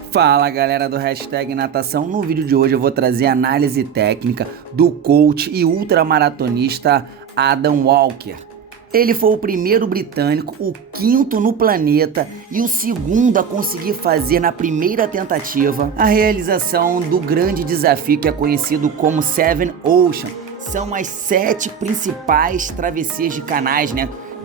Fala galera do Hashtag Natação, no vídeo de hoje eu vou trazer a análise técnica do coach e ultramaratonista Adam Walker. Ele foi o primeiro britânico, o quinto no planeta e o segundo a conseguir fazer na primeira tentativa a realização do grande desafio que é conhecido como Seven Ocean. São as 7 principais travessias de canais,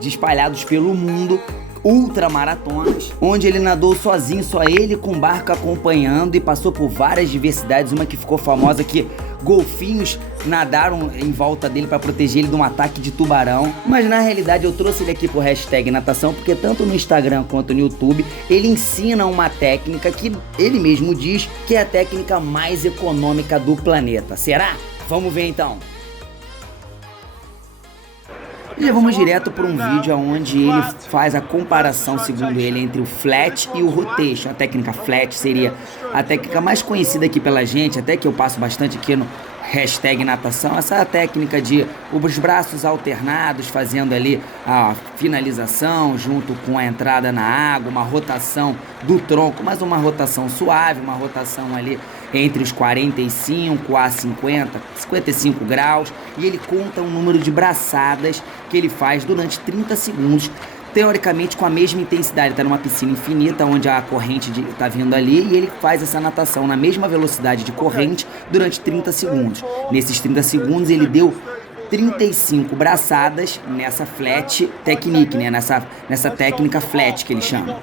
espalhados pelo mundo, ultramaratonas, onde ele nadou sozinho, só ele com barco acompanhando, e passou por várias diversidades. Uma que ficou famosa, que golfinhos nadaram em volta dele para proteger ele de um ataque de tubarão. Mas na realidade eu trouxe ele aqui pro Hashtag Natação porque tanto no Instagram quanto no YouTube ele ensina uma técnica que ele mesmo diz que é a técnica mais econômica do planeta. Será? Vamos ver então. E vamos direto para um vídeo onde ele faz a comparação, segundo ele, entre o flat e o rotation. A técnica flat seria a técnica mais conhecida aqui pela gente, até que eu passo bastante aqui no Hashtag Natação. Essa é a técnica de os braços alternados, fazendo ali a finalização junto com a entrada na água, uma rotação do tronco, mas uma rotação suave, uma rotação ali entre os 45 a 55 graus, e ele conta um número de braçadas que ele faz durante 30 segundos, teoricamente com a mesma intensidade. Está numa piscina infinita onde a corrente está vindo ali, e ele faz essa natação na mesma velocidade de corrente durante 30 segundos. Nesses 30 segundos ele deu 35 braçadas nessa flat technique, nessa técnica flat que ele chama.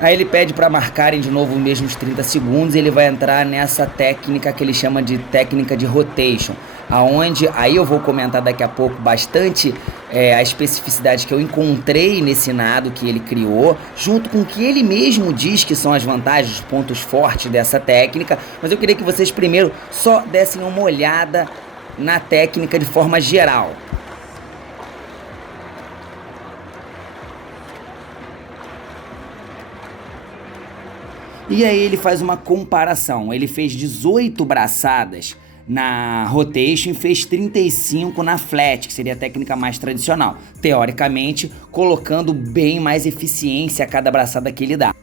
Aí ele pede para marcarem de novo os mesmos 30 segundos e ele vai entrar nessa técnica que ele chama de técnica de rotation, aonde aí eu vou comentar daqui a pouco bastante a especificidade que eu encontrei nesse nado que ele criou, junto com o que ele mesmo diz que são as vantagens, os pontos fortes dessa técnica. Mas eu queria que vocês primeiro só dessem uma olhada na técnica de forma geral. E aí ele faz uma comparação. Ele fez 18 braçadas na rotation e fez 35 na flat, que seria a técnica mais tradicional, teoricamente colocando bem mais eficiência a cada braçada que ele dá.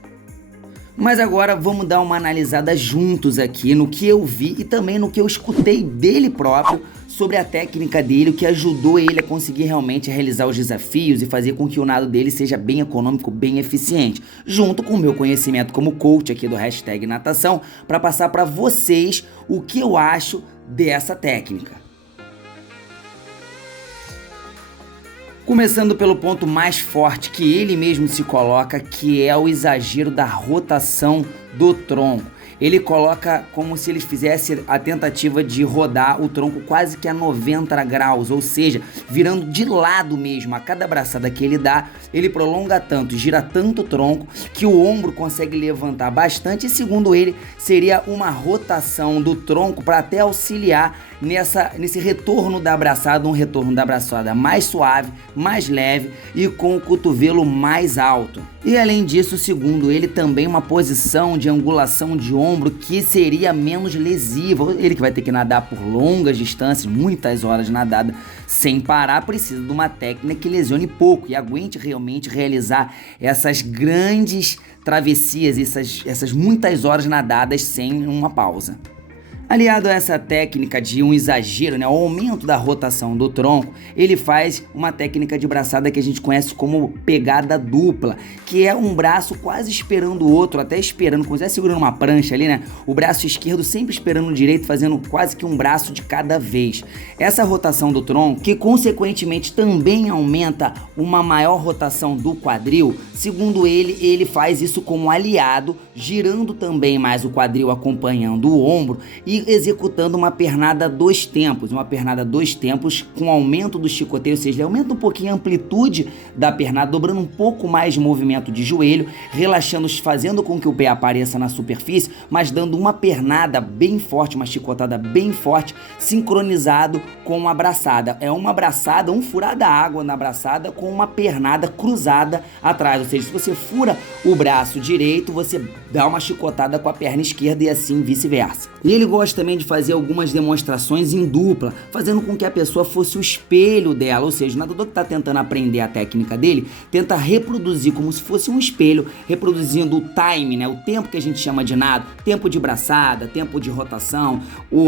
Mas agora vamos dar uma analisada juntos aqui no que eu vi e também no que eu escutei dele próprio sobre a técnica dele, o que ajudou ele a conseguir realmente realizar os desafios e fazer com que o nado dele seja bem econômico, bem eficiente, junto com o meu conhecimento como coach aqui do Hashtag Natação, para passar para vocês o que eu acho dessa técnica. Começando pelo ponto mais forte que ele mesmo se coloca, que é o exagero da rotação do tronco. Ele coloca como se ele fizesse a tentativa de rodar o tronco quase que a 90 graus, ou seja, virando de lado mesmo. A cada braçada que ele dá, ele prolonga tanto, gira tanto o tronco, que o ombro consegue levantar bastante, e segundo ele, seria uma rotação do tronco para até auxiliar nesse retorno da abraçada, um retorno da abraçada mais suave, mais leve e com o cotovelo mais alto. E além disso, segundo ele, também uma posição de angulação de ombro que seria menos lesiva. Ele que vai ter que nadar por longas distâncias, muitas horas nadada sem parar, precisa de uma técnica que lesione pouco e aguente realmente realizar essas grandes travessias, essas muitas horas nadadas sem uma pausa. Aliado a essa técnica de um exagero, o aumento da rotação do tronco, ele faz uma técnica de braçada que a gente conhece como pegada dupla, que é um braço quase esperando o outro, até esperando, como se estivesse segurando uma prancha ali, o braço esquerdo sempre esperando o direito, fazendo quase que um braço de cada vez. Essa rotação do tronco, que consequentemente também aumenta uma maior rotação do quadril, segundo ele faz isso como aliado, girando também mais o quadril, acompanhando o ombro e executando uma pernada 2 tempos, com aumento do chicoteio, ou seja, ele aumenta um pouquinho a amplitude da pernada, dobrando um pouco mais de movimento de joelho, relaxando, fazendo com que o pé apareça na superfície, mas dando uma pernada bem forte, uma chicotada bem forte, sincronizado com uma braçada. É uma braçada, um furada água na braçada com uma pernada cruzada atrás, ou seja, se você fura o braço direito, você dá uma chicotada com a perna esquerda e assim vice-versa. E ele gosta gosta também de fazer algumas demonstrações em dupla, fazendo com que a pessoa fosse o espelho dela, ou seja, o nadador que está tentando aprender a técnica dele, tenta reproduzir como se fosse um espelho, reproduzindo o time, né, o tempo que a gente chama de nado, tempo de braçada, tempo de rotação,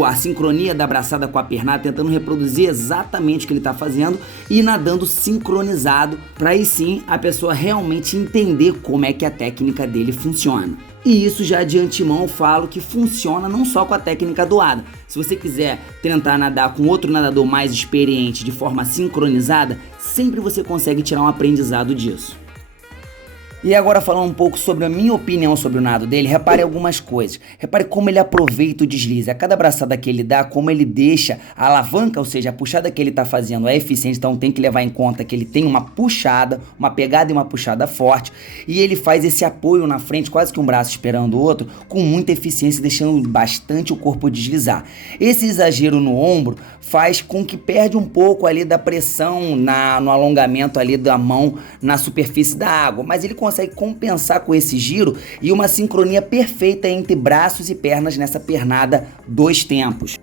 a sincronia da braçada com a pernada, tentando reproduzir exatamente o que ele está fazendo e nadando sincronizado, para aí sim a pessoa realmente entender como é que a técnica dele funciona. E isso já de antemão eu falo que funciona não só com a técnica doada. Se você quiser tentar nadar com outro nadador mais experiente de forma sincronizada, sempre você consegue tirar um aprendizado disso. E agora falando um pouco sobre a minha opinião sobre o nado dele, repare algumas coisas. Repare como ele aproveita o deslize. A cada braçada que ele dá, como ele deixa a alavanca, ou seja, a puxada que ele está fazendo é eficiente, então tem que levar em conta que ele tem uma puxada, uma pegada e uma puxada forte. E ele faz esse apoio na frente, quase que um braço esperando o outro, com muita eficiência, deixando bastante o corpo deslizar. Esse exagero no ombro faz com que perde um pouco ali da pressão no alongamento ali da mão na superfície da água, mas ele consegue compensar com esse giro e uma sincronia perfeita entre braços e pernas nessa pernada 2 tempos.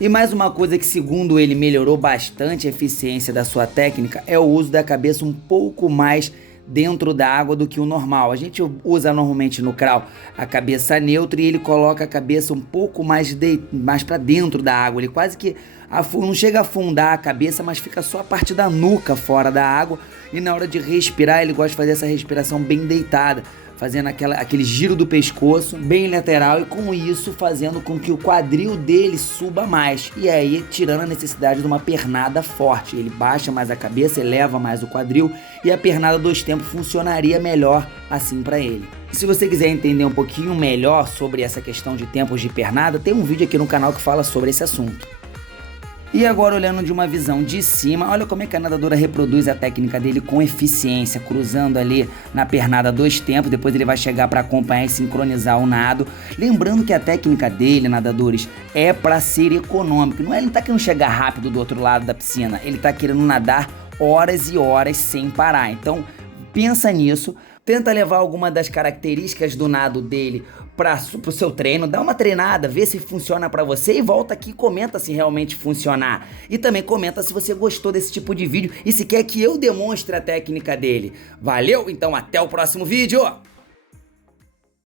E mais uma coisa que, segundo ele, melhorou bastante a eficiência da sua técnica é o uso da cabeça um pouco mais dentro da água do que o normal. A gente usa normalmente no crawl a cabeça neutra e ele coloca a cabeça um pouco mais para dentro da água. Ele quase que não chega a afundar a cabeça, mas fica só a parte da nuca fora da água. E na hora de respirar, ele gosta de fazer essa respiração bem deitada, fazendo aquele giro do pescoço bem lateral e com isso fazendo com que o quadril dele suba mais. E aí tirando a necessidade de uma pernada forte. Ele baixa mais a cabeça, eleva mais o quadril e a pernada 2 tempos funcionaria melhor assim para ele. E se você quiser entender um pouquinho melhor sobre essa questão de tempos de pernada, tem um vídeo aqui no canal que fala sobre esse assunto. E agora olhando de uma visão de cima, olha como é que a nadadora reproduz a técnica dele com eficiência, cruzando ali na pernada 2 tempos, depois ele vai chegar para acompanhar e sincronizar o nado. Lembrando que a técnica dele, nadadores, é para ser econômico, ele não tá querendo chegar rápido do outro lado da piscina, ele tá querendo nadar horas e horas sem parar. Então pensa nisso, tenta levar alguma das características do nado dele pro seu treino, dá uma treinada, vê se funciona pra você e volta aqui e comenta se realmente funcionar. E também comenta se você gostou desse tipo de vídeo e se quer que eu demonstre a técnica dele. Valeu? Então até o próximo vídeo!